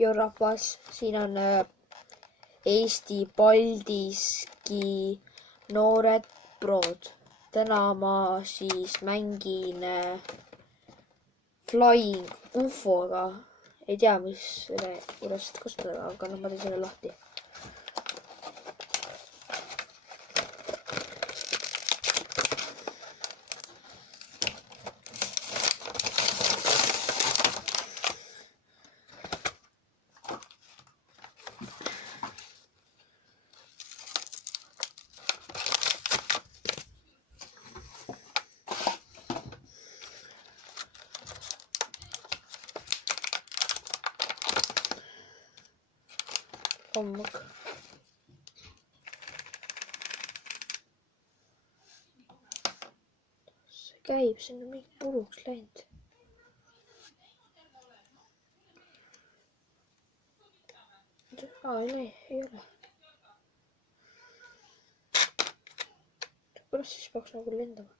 Jo rahvas, siin on Eesti Paldiski noored prod. Täna ma siis mängin Flying UFO-ga. Ei tea, kuidas seda kasutada, aga ma teen selle lahti. Hommik. See käib, sinna mingi puruks läinud. Ei ole. Kuidas siis peaks nagu lendama?